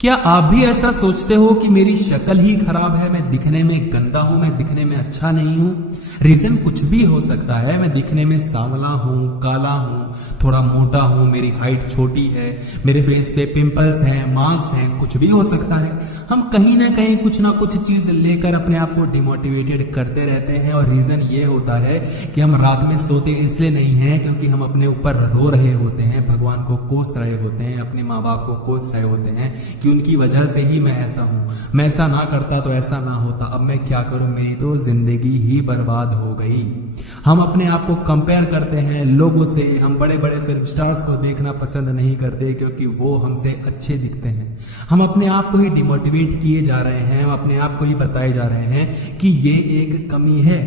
क्या आप भी ऐसा सोचते हो कि मेरी शक्ल ही खराब है, मैं दिखने में गंदा हूं, मैं दिखने में अच्छा नहीं हूं? रीजन कुछ भी हो सकता है। मैं दिखने में सांवला हूं, काला हूं, थोड़ा मोटा हूं, मेरी हाइट छोटी है, मेरे फेस पे पिंपल्स हैं, मार्क्स हैं, कुछ भी हो सकता है। हम कहीं ना कहीं कुछ ना कुछ चीज लेकर अपने आप को डिमोटिवेटेड करते रहते हैं और रीजन ये होता है कि हम रात में सोते इसलिए नहीं हैं क्योंकि हम अपने ऊपर रो रहे होते हैं, भगवान को कोस रहे होते हैं, अपने माँ बाप को कोस रहे होते हैं कि उनकी वजह से ही मैं ऐसा हूँ, मैं ऐसा ना करता तो ऐसा ना होता, अब मैं क्या करूँ, मेरी तो जिंदगी ही बर्बाद हो गई। हम अपने आप को कंपेयर करते हैं लोगों से। हम बड़े बड़े फिल्म स्टार्स को देखना पसंद नहीं करते क्योंकि वो हमसे अच्छे दिखते हैं। हम अपने आप को ही डिमोटिवेट किए जा रहे हैं, हम अपने आप को ही बताए जा रहे हैं कि ये एक कमी है।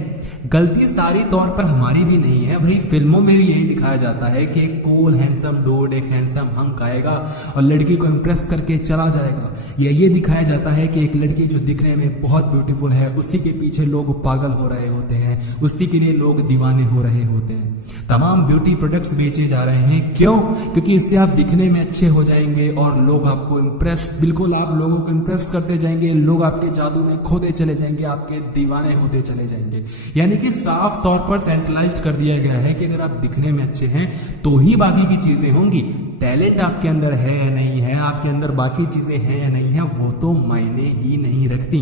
गलती सारी तौर पर हमारी भी नहीं है भाई। फिल्मों में भी यही दिखाया जाता है कि एक कूल हैंडसम डूड एक हैंडसम हंक आएगा और लड़की को इम्प्रेस करके चला जाएगा। या ये दिखाया जाता है कि एक लड़की जो दिखने में बहुत ब्यूटीफुल है, उसी के पीछे लोग पागल हो रहे होते हैं, उसी के लिए लोग दीवाने हो रहे होते हैं। तमाम ब्यूटी प्रोडक्ट्स बेचे जा रहे हैं। क्यों? क्योंकि इससे आप दिखने में अच्छे हो जाएंगे और लोग आपको इम्प्रेस, बिल्कुल आप लोगों को इम्प्रेस करते जाएंगे, लोग आपके जादू में खोते चले जाएंगे, आपके दीवाने होते चले जाएंगे। यानी कि साफ तौर पर सेंट्रलाइज्ड कर दिया गया है कि अगर आप दिखने में अच्छे हैं तो ही बाकी की चीजें होंगी। टैलेंट आपके अंदर है या नहीं है, आपके अंदर बाकी चीजें हैं या नहीं है, वो तो मायने ही नहीं रखती।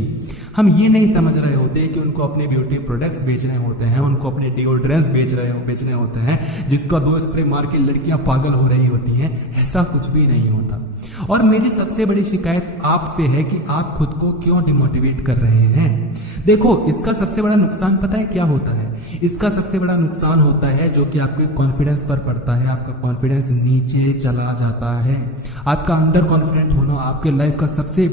हम ये नहीं समझ रहे होते कि उनको अपने ब्यूटी प्रोडक्ट्स बेचने होते हैं, उनको अपने डिओड्रेंट्स बेचने होते हैं, जिसका 2 स्प्रे मार के लड़कियां पागल हो रही होती हैं। ऐसा कुछ भी नहीं होता। और मेरी सबसे बड़ी शिकायत आपसे है कि आप खुद को क्यों डिमोटिवेट कर रहे हैं। देखो, इसका सबसे बड़ा नुकसान पता है क्या होता है? इसका सबसे बड़ा नुकसान होता है जो कि आपके कॉन्फिडेंस पर पड़ता है। आपका कॉन्फिडेंस नीचे चला जाता है। आपका अंडर कॉन्फिडेंट होना आपके लाइफ का सबसे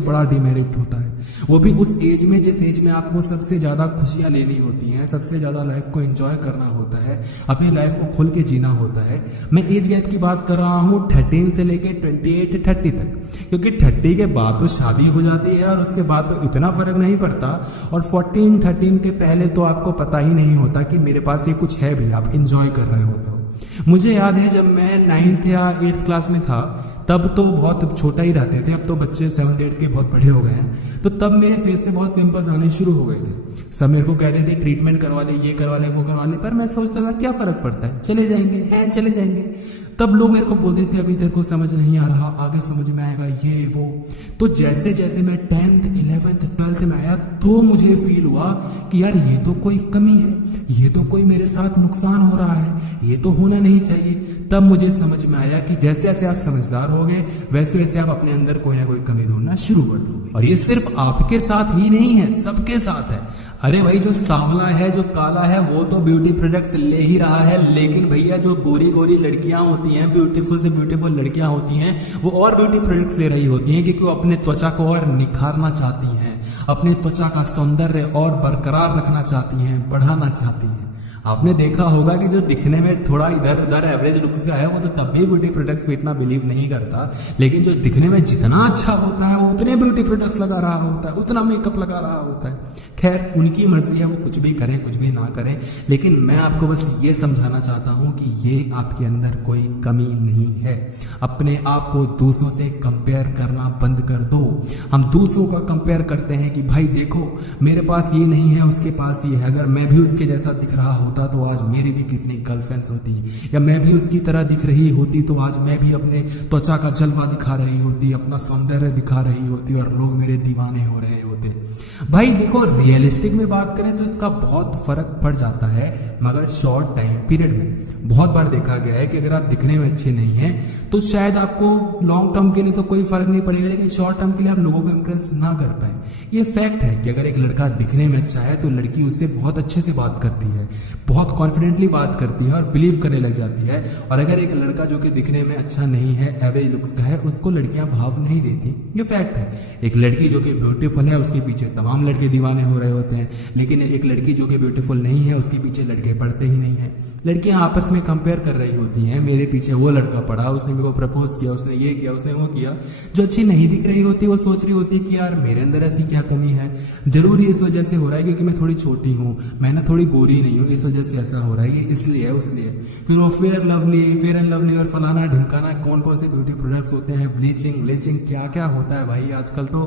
बड़ा डिमेरिट होता है। वो भी उस एज में जिस एज में आपको सबसे ज़्यादा खुशियाँ लेनी होती हैं, सबसे ज़्यादा लाइफ को एंजॉय करना होता है, अपनी लाइफ को खुल के जीना होता है। मैं एज गैप की बात कर रहा हूँ 13 से लेके 28-30 तक, क्योंकि 30 के बाद तो शादी हो जाती है और उसके बाद तो इतना फर्क नहीं पड़ता। और 14-13 के पहले तो आपको पता ही नहीं होता कि मेरे पास ये कुछ है भी, आप इंजॉय कर रहे होते हो। मुझे याद है जब मैं 9th या 8th क्लास में था, तब तो बहुत छोटा ही रहते थे। अब तो बच्चे 7th-8th के बहुत बड़े हो गए हैं। तो तब मेरे फेस से बहुत पिंपल्स आने शुरू हो गए थे। सब मेरे को कहते थे ट्रीटमेंट करवा ले, ये करवा ले, वो करवा ले, पर मैं सोचता था क्या फर्क पड़ता है, चले जाएंगे। तब लोग मेरे को बोलते थे अभी तेरे को समझ नहीं आ रहा, आगे समझ में आएगा, ये वो। तो जैसे जैसे मैं 10th, 11th, 12th में आया तो मुझे फील हुआ कि यार ये तो कोई कमी है, ये तो कोई मेरे साथ नुकसान हो रहा है, ये तो होना नहीं चाहिए। तब मुझे समझ में आया कि जैसे जैसे आप समझदार हो गए वैसे वैसे आप अपने अंदर कोई ना कोई कमी ढूंढना शुरू कर दोगे। और ये सिर्फ आपके साथ ही नहीं है, सबके साथ है। अरे भाई, जो सांवला है, जो काला है, वो तो ब्यूटी प्रोडक्ट्स ले ही रहा है, लेकिन भैया जो गोरी गोरी लड़कियां होती हैं, ब्यूटीफुल से ब्यूटीफुल लड़कियां होती हैं, वो और ब्यूटी प्रोडक्ट्स ले रही होती हैं क्योंकि वो अपने त्वचा को और निखारना चाहती हैं, अपने त्वचा का सौंदर्य और बरकरार रखना चाहती हैं, बढ़ाना चाहती हैं। आपने देखा होगा कि जो दिखने में थोड़ा इधर उधर एवरेज लुक्स का है वो तो तब भी ब्यूटी प्रोडक्ट्स पे इतना बिलीव नहीं करता, लेकिन जो दिखने में जितना अच्छा होता है वो उतने ब्यूटी प्रोडक्ट्स लगा रहा होता है, उतना मेकअप लगा रहा होता है। खैर, उनकी मर्जी है, वो कुछ भी करें कुछ भी ना करें, लेकिन मैं आपको बस ये समझाना चाहता हूँ कि ये आपके अंदर कोई कमी नहीं है। अपने आप को दूसरों से कंपेयर करना बंद कर दो। हम दूसरों का कंपेयर करते हैं कि भाई देखो मेरे पास ये नहीं है, उसके पास ये है, अगर मैं भी उसके जैसा दिख रहा होता तो आज मेरी भी कितनी गर्लफ्रेंड्स होती, या मैं भी उसकी तरह दिख रही होती तो आज मैं भी अपने त्वचा का जलवा दिखा रही होती, अपना सौंदर्य दिखा रही होती और लोग मेरे दीवाने हो रहे होते। भाई देखो, रियलिस्टिक में बात करें तो इसका बहुत फर्क पड़ जाता है, मगर शॉर्ट टाइम पीरियड में बहुत बार देखा गया है कि अगर आप दिखने में अच्छे नहीं हैं तो शायद आपको लॉन्ग टर्म के लिए तो कोई फर्क नहीं पड़ेगा, लेकिन शॉर्ट टर्म के लिए आप लोगों को इम्प्रेस ना कर पाए। ये फैक्ट है कि अगर एक लड़का दिखने में अच्छा है तो लड़की उससे बहुत अच्छे से बात करती है, बहुत कॉन्फिडेंटली बात करती है और बिलीव करने लग जाती है। और अगर एक लड़का जो कि दिखने में अच्छा नहीं है, एवरेज लुक्स का है, उसको लड़कियां भाव नहीं देती। ये फैक्ट है। एक लड़की जो कि ब्यूटीफुल है, उसके पीछे तमाम लड़के दीवाने हो हो रहे होते हैं। लेकिन एक लड़की जो कि ब्यूटीफुल नहीं है उसके पीछे लड़के पड़ते ही नहीं हैं। लड़कियां आपस में कंपेयर कर रही होती हैं, मेरे पीछे वो लड़का पड़ा, उसने मेरे को प्रपोज किया, उसने ये किया, उसने वो किया। जो अच्छी नहीं दिख रही होती वो सोच रही होती कि यार मेरे अंदर ऐसी क्या कमी है। जरूर इस वजह से हो रहा है क्योंकि मैं थोड़ी छोटी हूँ, मैं ना थोड़ी गोरी नहीं हूँ, इस वजह से ऐसा हो रहा है, ये इसलिए उसलिए। फिर वो फेयर एंड लवली और फलाना ढिमकाना, कौन कौन से ब्यूटी प्रोडक्ट्स होते हैं, ब्लीचिंग क्या क्या होता है भाई। आजकल तो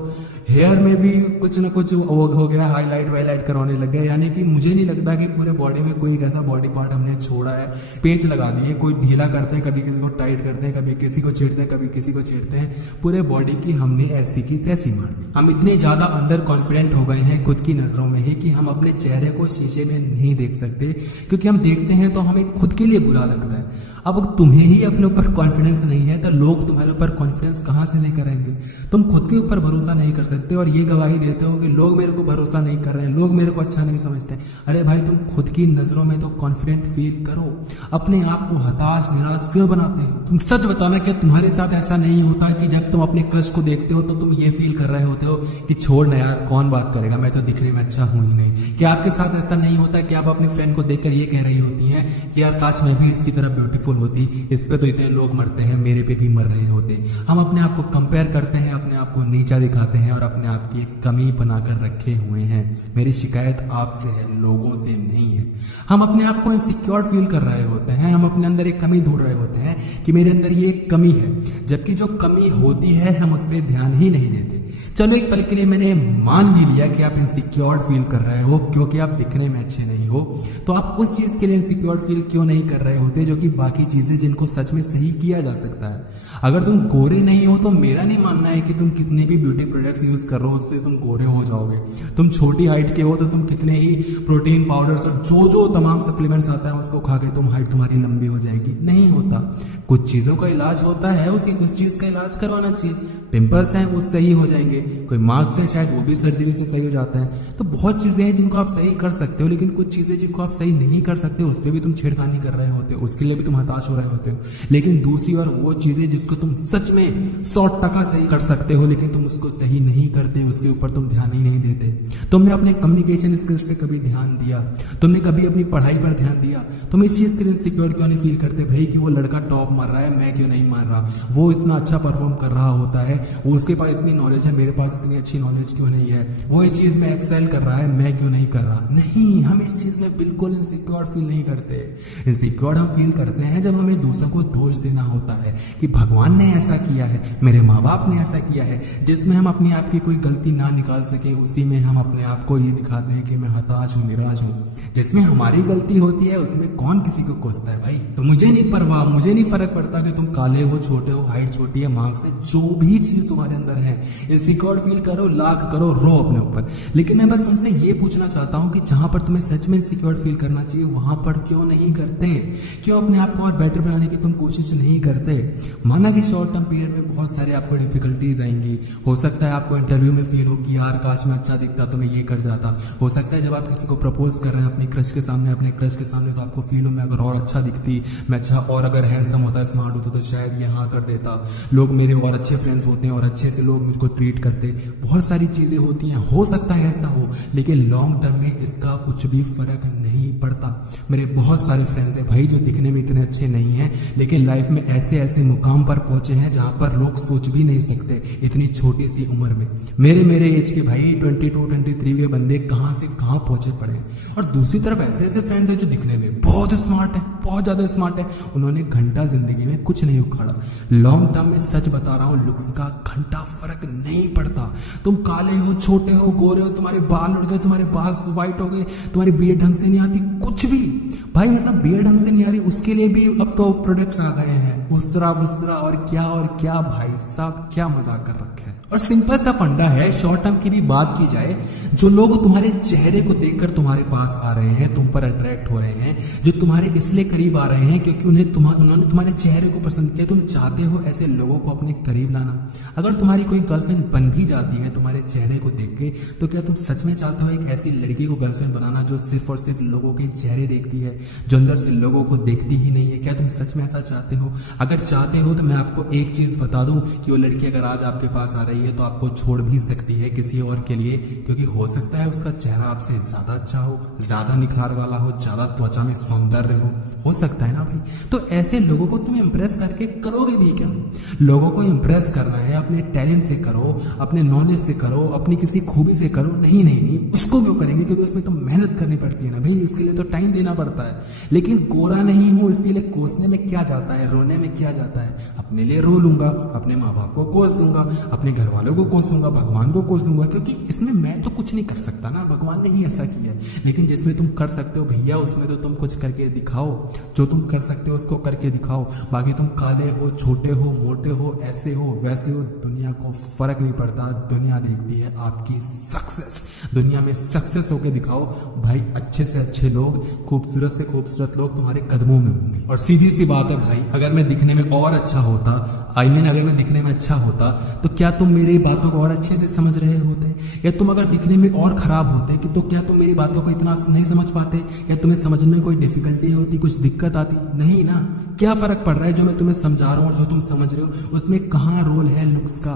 हेयर में भी कुछ ना कुछ हो गया, हाईलाइट वाईलाइट करवाने लग गए। यानी कि मुझे नहीं लगता कि पूरे बॉडी में कोई ऐसा बॉडी पार्ट हमने छोड़ा है। पेच लगा दिए, कोई ढीला करते हैं, कभी किसी को टाइट करते हैं, कभी किसी को छेड़ते हैं, कभी किसी को छेड़ते हैं। पूरे बॉडी की हमने ऐसी की तैसी मार दी। हम इतने ज्यादा अंडर कॉन्फिडेंट हो गए हैं खुद की नजरों में ही कि हम अपने चेहरे को शीशे में नहीं देख सकते, क्योंकि हम देखते हैं तो हमें खुद के लिए बुरा लगता है। अब तुम्हें ही अपने ऊपर कॉन्फिडेंस नहीं है तो लोग तुम्हारे ऊपर कॉन्फिडेंस कहाँ से लेकर आएंगे। तुम खुद के ऊपर भरोसा नहीं कर सकते और ये गवाही देते हो कि लोग मेरे को भरोसा नहीं कर रहे हैं, लोग मेरे को अच्छा नहीं समझते। अरे भाई तुम खुद की नजरों में तो कॉन्फिडेंट फील करो। अपने आप को हताश निराश क्यों बनाते हो? तुम सच बताना, क्या तुम्हारे साथ ऐसा नहीं होता कि जब तुम अपने क्रश को देखते हो तो तुम ये फील कर रहे होते हो कि छोड़ ना यार, कौन बात करेगा, मैं तो दिखने में अच्छा हूं ही नहीं। क्या आपके साथ ऐसा नहीं होता कि आप अपने फ्रेंड को देखकर ये कह रही होती हैं कि यार काश मैं भी इसकी तरह ब्यूटीफुल होती, इस पे तो इतने लोग मरते हैं, मेरे पे भी मर रहे होते। हम अपने आप को कंपेयर करते हैं, अपने आप को नीचा दिखाते हैं और अपने आप की एक कमी बनाकर रखे हुए हैं। मेरी शिकायत आपसे है, लोगों से नहीं है। हम अपने आप को इनसिक्योर फील कर रहे होते हैं, हम अपने अंदर एक कमी ढूंढ रहे होते हैं कि मेरे अंदर ये एक कमी है, जबकि जो कमी होती है हम उस पर ध्यान ही नहीं देते। चलो एक पल के लिए मैंने मान भी लिया कि आप इनसिक्योर फील कर रहे हो क्योंकि आप दिखने में अच्छे नहीं हो, तो आप उस चीज के लिए इनसिक्योर फील क्यों नहीं कर रहे होते जो कि बाकी चीजें जिनको सच में सही किया जा सकता है। अगर तुम गोरे नहीं हो तो मेरा नहीं मानना है कि तुम कितने भी ब्यूटी प्रोडक्ट्स यूज कर रहे हो उससे तुम गोरे हो जाओगे। तुम छोटी हाइट के हो तो तुम कितने ही प्रोटीन पाउडर्स और जो तमाम सप्लीमेंट्स आता है उसको खा के तुम हाइट तुम्हारी लंबी हो जाएगी, नहीं होता। कुछ चीजों का इलाज होता है, उस चीज का इलाज करवाना चाहिए। पिंपल्स हैं वो सही हो जाएंगे, कोई मार्क्स है शायद वो भी सर्जरी से सही हो जाता है। तो बहुत चीजें हैं जिनको आप सही कर सकते हो, लेकिन कुछ चीजें जिनको आप सही नहीं कर सकते उस पर भी तुम छेड़खानी कर रहे होते हो, उसके लिए भी तुम हताश हो रहे होते हो। लेकिन दूसरी और वो चीजें जिसको तुम सच में 100% सही कर सकते हो लेकिन तुम उसको सही नहीं करते, उसके ऊपर तुम ध्यान ही नहीं देते। तुमने अपने कम्युनिकेशन स्किल्स पे कभी ध्यान दिया? तुमने कभी अपनी पढ़ाई पर ध्यान दिया? तुम इस चीज के लिए सिक्योर क्यों नहीं फील करते भाई कि वो लड़का टॉप मार रहा है, मैं क्यों नहीं मार रहा? वो इतना अच्छा परफॉर्म कर रहा होता है, वो उसके पास इतनी नॉलेज है, मेरे पास इतनी अच्छी नॉलेज क्यों नहीं है? वो इस चीज में एक्सेल कर रहा है, मैं क्यों नहीं कर रहा? नहीं, हम इस चीज में बिल्कुल इनसिक्योर फील नहीं करते। इनसिक्योर हम फील करते हैं जब हमें दूसरों को दोष देना होता है कि भगवान ने ऐसा किया है, मेरे माँ बाप ने ऐसा किया है। जिसमें हम अपने आप की कोई गलती ना निकाल सके उसी में हम अपने आप को ये दिखाते हैं कि मैं हताश हूँ, निराश हूँ। जिसमें हमारी गलती होती है उसमें कौन किसी को कोसता है भाई? तो मुझे नहीं परवाह, मुझे नहीं फर्क पड़ता कि तुम काले हो, छोटे हो, हाइट छोटी है, मार्क्स है, जो भी चीज तुम्हारे अंदर है इनसिक्योर फील करो, लाख करो, रो अपने ऊपर। लेकिन मैं बस तुमसे ये पूछना चाहता हूँ कि जहां पर तुम्हें सच में इनसिक्योर फील करना चाहिए वहां पर क्यों नहीं करते? क्यों अपने आप को और बेटर बनाने की तुम कोशिश नहीं करते? माना कि शॉर्ट टर्म पीरियड में बहुत सारे आपको डिफिकल्टीज आएंगी। हो सकता है आपको इंटरव्यू में फील हो कि यार काश मैं अच्छा दिखता तो मैं ये कर जाता। हो सकता है जब आप किसी को प्रपोज कर रहे हैं अपने क्रश के सामने तो आपको फील हो मैं अगर और अच्छा दिखती, मैं अच्छा और अगर हैंडसम होता, स्मार्ट होता तो शायद ये हाँ कर देता, लोग मेरे और अच्छे फ्रेंड्स होते हैं और अच्छे से लोग मुझको ट्रीट करते। बहुत सारी चीजें होती हैं, हो सकता है ऐसा हो, लेकिन लॉन्ग टर्म में इसका कुछ भी फर्क नहीं पड़ता। मेरे बहुत सारे फ्रेंड्स हैं भाई जो दिखने में इतने अच्छे नहीं हैं लेकिन लाइफ में ऐसे ऐसे मुकाम पर पहुंचे हैं जहां पर लोग सोच भी नहीं सकते इतनी छोटी सी उम्र में। मेरे एज के भाई 22-23 के बंदे कहां से कहां पहुंचे पड़े हैं। और दूसरी तरफ ऐसे ऐसे फ्रेंड्स हैं जो दिखने में बहुत स्मार्ट है, बहुत ज्यादा स्मार्ट है, उन्होंने घंटा जिंदगी में कुछ नहीं उखाड़ा। लॉन्ग टर्म में सच बता रहा हूं, लुक्स का घंटा फर्क नहीं पड़ता। तुम काले हो, छोटे हो, गोरे हो, तुम्हारे बाल उड़ गए, तुम्हारे बाल व्हाइट हो गए, तुम्हारी बियर्ड ढंग से नहीं आती, कुछ भी भाई, मतलब बियर्ड ढंग से नहीं आ रही उसके लिए भी अब तो प्रोडक्ट्स आ गए हैं, उस्तरा और क्या भाई साहब, क्या मजाक कर रखा है। और सिंपल सा फंडा है, शॉर्ट टर्म की भी बात की जाए, जो लोग तुम्हारे चेहरे को देखकर तुम्हारे पास आ रहे हैं, तुम पर अट्रैक्ट हो रहे हैं, जो तुम्हारे इसलिए करीब आ रहे हैं क्योंकि उन्होंने तुम्हारे चेहरे को पसंद किया, तुम चाहते हो ऐसे लोगों को अपने करीब लाना। अगर तुम्हारी कोई गर्लफ्रेंड बन भी जाती है तुम्हारे चेहरे को देख के, तो क्या तुम सच में चाहते हो एक ऐसी लड़की को गर्लफ्रेंड बनाना जो सिर्फ और सिर्फ लोगों के चेहरे देखती है, जो अंदर से लोगों को देखती ही नहीं है? क्या तुम सच में ऐसा चाहते हो? अगर चाहते हो तो मैं आपको एक चीज बता दूं कि वो लड़की अगर आज आपके पास आ रही है तो आपको छोड़ भी सकती है किसी और के लिए, क्योंकि हो सकता है उसका चेहरा आपसे ज्यादा अच्छा हो, ज्यादा निखार वाला हो, ज्यादा त्वचा में सौंदर्य हो सकता है ना भाई। तो ऐसे लोगों को तुम इम्प्रेस करके करोगे भी क्या? लोगों को इम्प्रेस करना है अपने टैलेंट से करो, अपने नॉलेज से करो, अपनी किसी खूबी से करो। नहीं नहीं नहीं, उसको क्यों करेंगे? क्योंकि उसमें तो मेहनत करनी पड़ती है ना भाई, उसके लिए तो टाइम देना पड़ता है। लेकिन गोरा नहीं हूं इसके लिए कोसने में क्या जाता है, रोने में क्या जाता है? अपने लिए रो लूंगा, अपने माँ बाप को कोस दूंगा, अपने घर वालों को कोसूंगा, भगवान को कोसूंगा, क्योंकि इसमें मैं तो कुछ नहीं कर सकता ना, भगवान ने ही ऐसा किया है। लेकिन जिसमें तुम कर सकते हो भैया, उसमें तो तुम कुछ करके दिखाओ। जो तुम कर सकते हो उसको करके दिखाओ। बाकी तुम काले हो, छोटे हो, मोटे हो, ऐसे हो, वैसे हो, दुनिया को फर्क नहीं पड़ता। दुनिया देखती है आपकी सक्सेस। दुनिया में सक्सेस होके दिखाओ भाई। अच्छे से अच्छे लोग, खूबसूरत से खूबसूरत लोग तुम्हारे कदमों में होंगे। और सीधी सी बात है भाई, अगर मैं दिखने में और अच्छा होता, अगर मैं दिखने में अच्छा होता तो क्या तुम मेरी बातों को और अच्छे से समझ रहे होते? या तुम अगर दिखने में और खराब होते कि तो क्या तुम मेरी बातों को इतना नहीं समझ पाते? या तुम्हें समझने में कोई डिफिकल्टी होती, कुछ दिक्कत आती? नहीं ना। क्या फर्क पड़ रहा है जो मैं तुम्हें समझा रहा हूँ और जो तुम समझ रहे हो, उसमें कहाँ रोल है लुक्स का?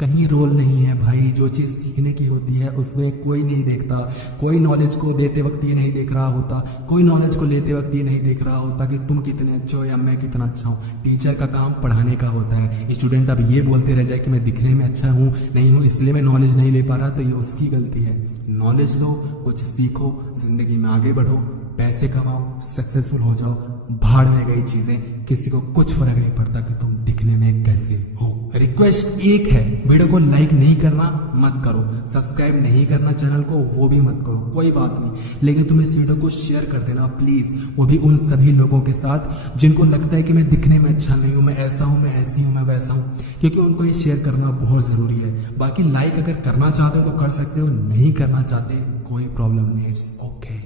कहीं रोल नहीं है भाई। जो चीज़ सीखने की होती है उसमें कोई नहीं देखता। कोई नॉलेज को देते वक्त ये नहीं देख रहा होता, कोई नॉलेज को लेते वक्त ये नहीं देख रहा होता कि तुम कितने अच्छे हो या मैं कितना अच्छा हूँ। टीचर का काम पढ़ाने का होता है। स्टूडेंट अब ये बोलते रह जाए कि मैं दिखने में अच्छा हूँ, नहीं हूँ, इसलिए मैं नॉलेज नहीं ले पा रहा, तो ये उसकी गलती है। नॉलेज लो, कुछ सीखो, जिंदगी में आगे बढ़ो, पैसे कमाओ, सक्सेसफुल हो जाओ। भाड़ में गई चीजें, किसी को कुछ फर्क नहीं पड़ता कि तुम दिखने में कैसे हो। रिक्वेस्ट एक है, वीडियो को लाइक नहीं करना मत करो, सब्सक्राइब नहीं करना चैनल को वो भी मत करो, कोई बात नहीं। लेकिन तुम इस वीडियो को शेयर कर देना प्लीज, वो भी उन सभी लोगों के साथ जिनको लगता है कि मैं दिखने में अच्छा नहीं हूँ, मैं ऐसा हूँ, मैं ऐसी हूँ, मैं वैसा हूँ, क्योंकि उनको ये शेयर करना बहुत जरूरी है। बाकी लाइक अगर करना चाहते हो तो कर सकते हो, नहीं करना चाहते कोई प्रॉब्लम नहीं, इट्स ओके।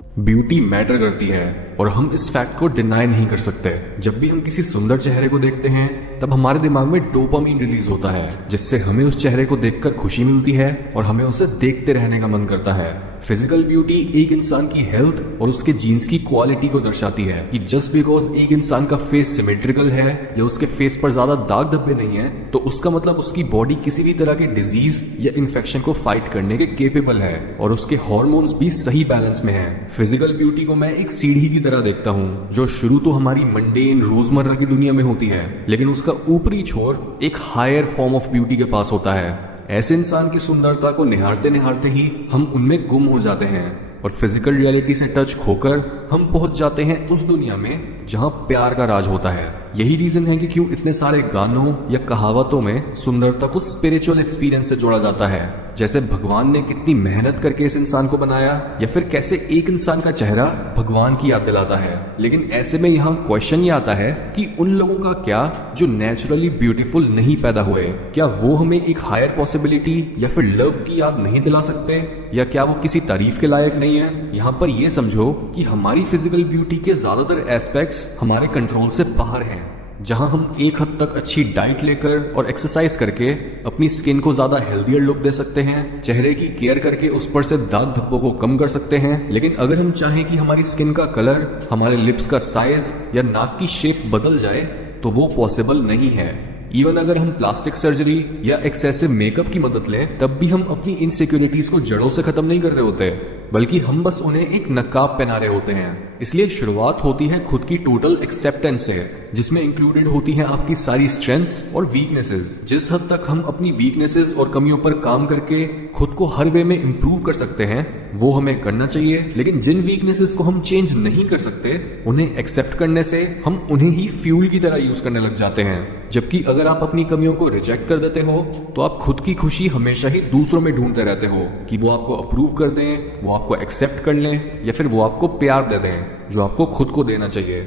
ब्यूटी मैटर करती है और हम इस फैक्ट को डिनाई नहीं कर सकते। जब भी हम किसी सुंदर चेहरे को देखते हैं तब हमारे दिमाग में डोपामीन रिलीज होता है, जिससे हमें उस चेहरे को देखकर खुशी मिलती है और हमें उसे देखते रहने का मन करता है। फिजिकल ब्यूटी एक इंसान की हेल्थ और उसके जीन्स की क्वालिटी को दर्शाती है कि जस्ट बिकॉज एक इंसान का फेस सिमेट्रिकल है या उसके फेस पर ज्यादा दाग धब्बे नहीं है तो उसका मतलब उसकी बॉडी किसी भी तरह के डिजीज या इन्फेक्शन को फाइट करने के केपेबल है और उसके हार्मोन्स भी सही बैलेंस में है। फिजिकल ब्यूटी को मैं एक सीढ़ी की तरह देखता हूँ जो शुरू तो हमारी मंडेन रोजमर्रा की दुनिया में होती है, लेकिन उसका ऊपरी छोर एक हायर फॉर्म ऑफ ब्यूटी के पास होता है। ऐसे इंसान की सुंदरता को निहारते निहारते ही हम उनमें गुम हो जाते हैं और फिजिकल रियलिटी से टच खोकर हम पहुंच जाते हैं उस दुनिया में जहां प्यार का राज होता है। यही रीजन है कि क्यों इतने सारे गानों या कहावतों में सुंदरता को स्पिरिचुअल एक्सपीरियंस से जोड़ा जाता है, जैसे भगवान ने कितनी मेहनत करके इस इंसान को बनाया या फिर कैसे एक इंसान का चेहरा भगवान की याद दिलाता है। लेकिन ऐसे में यहाँ क्वेश्चन ये आता है कि उन लोगों का क्या जो नेचुरली ब्यूटीफुल नहीं पैदा हुए, क्या वो हमें एक हायर पॉसिबिलिटी या फिर लव की याद नहीं दिला सकते, या क्या वो किसी तारीफ के लायक नहीं है? यहाँ पर ये समझो कि हमारी फिजिकल ब्यूटी के ज्यादातर एस्पेक्ट्स हमारे कंट्रोल से बाहर हैं। जहां हम एक हद तक अच्छी डाइट लेकर और एक्सरसाइज करके अपनी स्किन को ज्यादा हेल्दियर लुक दे सकते हैं, चेहरे की केयर करके उस पर से दाग धब्बों को कम कर सकते हैं। लेकिन अगर हम चाहें कि हमारी स्किन का कलर, हमारे लिप्स का साइज या नाक की शेप बदल जाए तो वो पॉसिबल नहीं है। इवन अगर हम प्लास्टिक सर्जरी या एक्सेसिव मेकअप की मदद लें तब भी हम अपनी इनसिक्योरिटीज को जड़ों से खत्म नहीं कर रहे होते, बल्कि हम बस उन्हें एक नकाब पहना रहे होते हैं। इसलिए शुरुआत होती है खुद की टोटल एक्सेप्टेंस से, जिसमें इंक्लूडेड होती हैं आपकी सारी स्ट्रेंथ्स और वीकनेसेस। जिस हद तक हम अपनी वीकनेसेस और कमियों पर काम करके खुद को हर वे में इंप्रूव कर सकते हैं वो हमें करना चाहिए। लेकिन जिन वीकनेसेस को हम चेंज नहीं कर सकते उन्हें एक्सेप्ट करने से हम उन्हें ही फ्यूल की तरह यूज करने लग जाते हैं। जबकि अगर आप अपनी कमियों को रिजेक्ट कर देते हो तो आप खुद की खुशी हमेशा ही दूसरों में ढूंढते रहते हो कि वो आपको अप्रूव कर दें, वो आपको एक्सेप्ट कर लें या फिर वो आपको प्यार दे दें जो आपको खुद को देना चाहिए।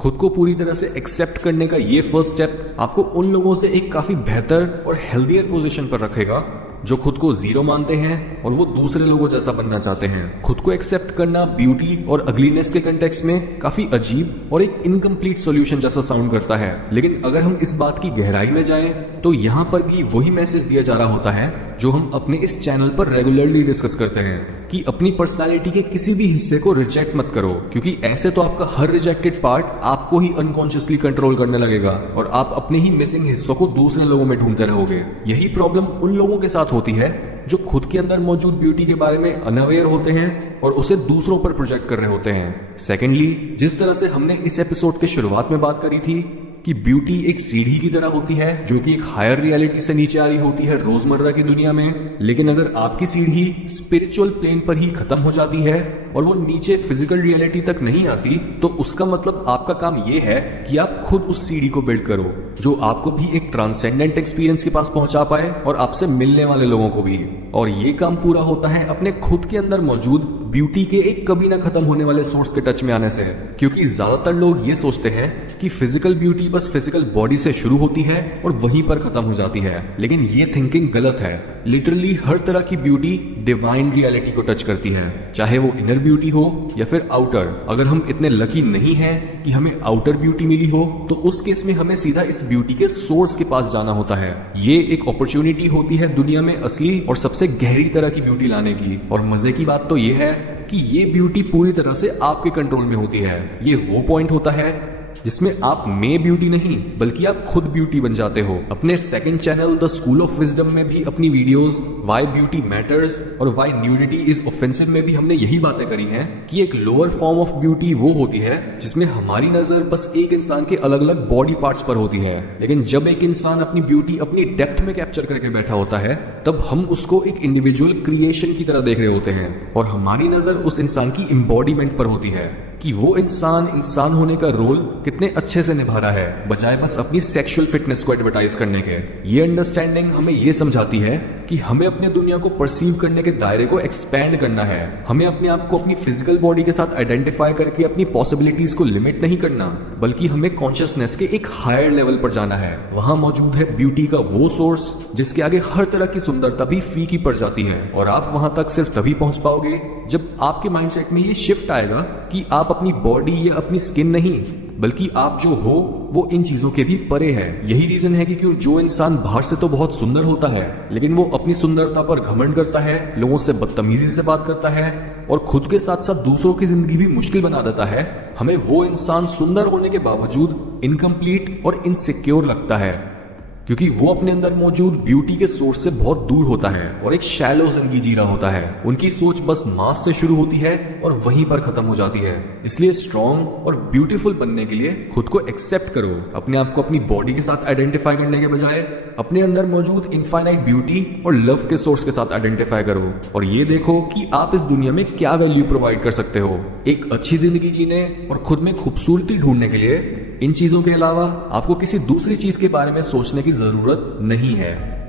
खुद को पूरी तरह से एक्सेप्ट करने का ये फर्स्ट स्टेप आपको उन लोगों से एक काफी बेहतर और हेल्दियर पोजीशन पर रखेगा जो खुद को जीरो मानते हैं और वो दूसरे लोगों जैसा बनना चाहते हैं। खुद को एक्सेप्ट करना ब्यूटी और अगलीनेस के कंटेक्स्ट में काफी अजीब और एक इनकम्प्लीट सॉल्यूशन जैसा साउंड करता है, लेकिन अगर हम इस बात की गहराई में जाएं तो यहाँ पर भी वही मैसेज दिया जा रहा होता है जो हम अपने इस चैनल पर रेगुलरली डिस्कस करते हैं कि अपनी पर्सनालिटी के किसी भी हिस्से को रिजेक्ट मत करो, क्योंकि ऐसे तो आपका हर रिजेक्टेड पार्ट आपको ही अनकॉन्शियसली कंट्रोल करने लगेगा और आप अपने ही मिसिंग हिस्सों को दूसरे लोगों में ढूंढते रहोगे। यही प्रॉब्लम उन लोगों के साथ होती है जो खुद के अंदर मौजूद ब्यूटी के बारे में अनअवेयर होते हैं और उसे दूसरों पर प्रोजेक्ट कर रहे होते हैं। सेकेंडली, जिस तरह से हमने इस एपिसोड के शुरुआत में बात करी थी कि ब्यूटी एक सीढ़ी की तरह होती है जो कि एक हायर रियलिटी से नीचे आ रही होती है रोजमर्रा की दुनिया में, लेकिन अगर आपकी सीढ़ी स्पिरिचुअल प्लेन पर ही खत्म हो जाती है और वो नीचे फिजिकल रियलिटी तक नहीं आती, तो उसका मतलब आपका काम ये है कि आप खुद उस सीढ़ी को बिल्ड करो जो आपको भी एक ट्रांसेंडेंट एक्सपीरियंस के पास पहुंचा पाए और आपसे मिलने वाले लोगों को भी। और ये काम पूरा होता है अपने खुद के अंदर मौजूद ब्यूटी के एक कभी ना खत्म होने वाले सोर्स के टच में आने से। क्योंकि ज्यादातर लोग ये सोचते हैं कि फिजिकल ब्यूटी बस फिजिकल बॉडी से शुरू होती है और वहीं पर खत्म हो जाती है, लेकिन ये थिंकिंग गलत है। लिटरली हर तरह की ब्यूटी डिवाइन रियलिटी को टच करती है, चाहे वो इनर ब्यूटी हो या फिर आउटर। अगर हम इतने लकी नहीं हैं कि हमें आउटर ब्यूटी मिली हो, तो उस केस में हमें सीधा इस ब्यूटी के सोर्स के पास जाना होता है। ये एक अपॉर्चुनिटी होती है दुनिया में असली और सबसे गहरी तरह की ब्यूटी लाने की। और मजे की बात तो ये है कि ये ब्यूटी पूरी तरह से आपके कंट्रोल में होती है। ये वो पॉइंट होता है जिसमें आप में ब्यूटी नहीं बल्कि आप खुद ब्यूटी बन जाते हो। अपने second channel the school of wisdom में भी अपनी वीडियोस व्हाई ब्यूटी मैटर्स और व्हाई न्यूडिटी इज ऑफेंसिव में भी हमने यही बातें करी हैं कि एक लोअर फॉर्म ऑफ ब्यूटी वो होती है जिसमें हमारी नजर बस एक इंसान के अलग अलग बॉडी पार्ट्स पर होती है, लेकिन जब एक इंसान अपनी ब्यूटी अपनी डेप्थ में कैप्चर करके बैठा होता है तब हम उसको एक इंडिविजुअल क्रिएशन की तरह देख रहे होते हैं और हमारी नजर उस इंसान की एम्बॉडीमेंट पर होती है कि वो इंसान होने का रोल कितने अच्छे से निभा रहा है, बजाय बस अपनी सेक्सुअल फिटनेस को एडवर्टाइज करने के। ये अंडरस्टैंडिंग हमें ये समझाती है कि हमें अपने दुनिया को परसीव करने के दायरे को एक्सपैंड करना है। हमें अपने आप को अपनी फिजिकल बॉडी के साथ आइडेंटिफाई करके अपनी पॉसिबिलिटीज को लिमिट नहीं करना, बल्कि हमें कॉन्शियसनेस के एक हायर लेवल पर जाना है। वहां मौजूद है ब्यूटी का वो सोर्स जिसके आगे हर तरह की सुंदरता भी फीकी पड़ जाती है, और आप वहां तक सिर्फ तभी पहुंच पाओगे जब आपके माइंडसेट में ये शिफ्ट आएगा कि आप अपनी बॉडी या अपनी स्किन नहीं बल्कि आप जो हो वो इन चीजों के भी परे है। यही रीजन है कि क्यों जो इंसान बाहर से तो बहुत सुंदर होता है लेकिन वो अपनी सुंदरता पर घमंड करता है, लोगों से बदतमीजी से बात करता है और खुद के साथ साथ दूसरों की जिंदगी भी मुश्किल बना देता है, हमें वो इंसान सुंदर होने के बावजूद इनकम्प्लीट और इनसिक्योर लगता है, क्योंकि वो अपने अंदर मौजूद ब्यूटी के सोर्स से बहुत दूर होता है और एक शैलो जिंदगी जी रहा होता है। उनकी सोच बस मास से शुरू होती है और वहीं पर खत्म हो जाती है। इसलिए स्ट्रॉन्ग और ब्यूटीफुल बनने के लिए खुद को एक्सेप्ट करो। अपने आप को अपनी बॉडी के साथ आइडेंटिफाई करने के बजाय अपने अंदर मौजूद इनफाइनाइट ब्यूटी और लव के सोर्स के साथ आइडेंटिफाई करो और ये देखो कि आप इस दुनिया में क्या वैल्यू प्रोवाइड कर सकते हो। एक अच्छी जिंदगी जीने और खुद में खूबसूरती ढूंढने के लिए इन चीजों के अलावा आपको किसी दूसरी चीज के बारे में सोचने की जरूरत नहीं है।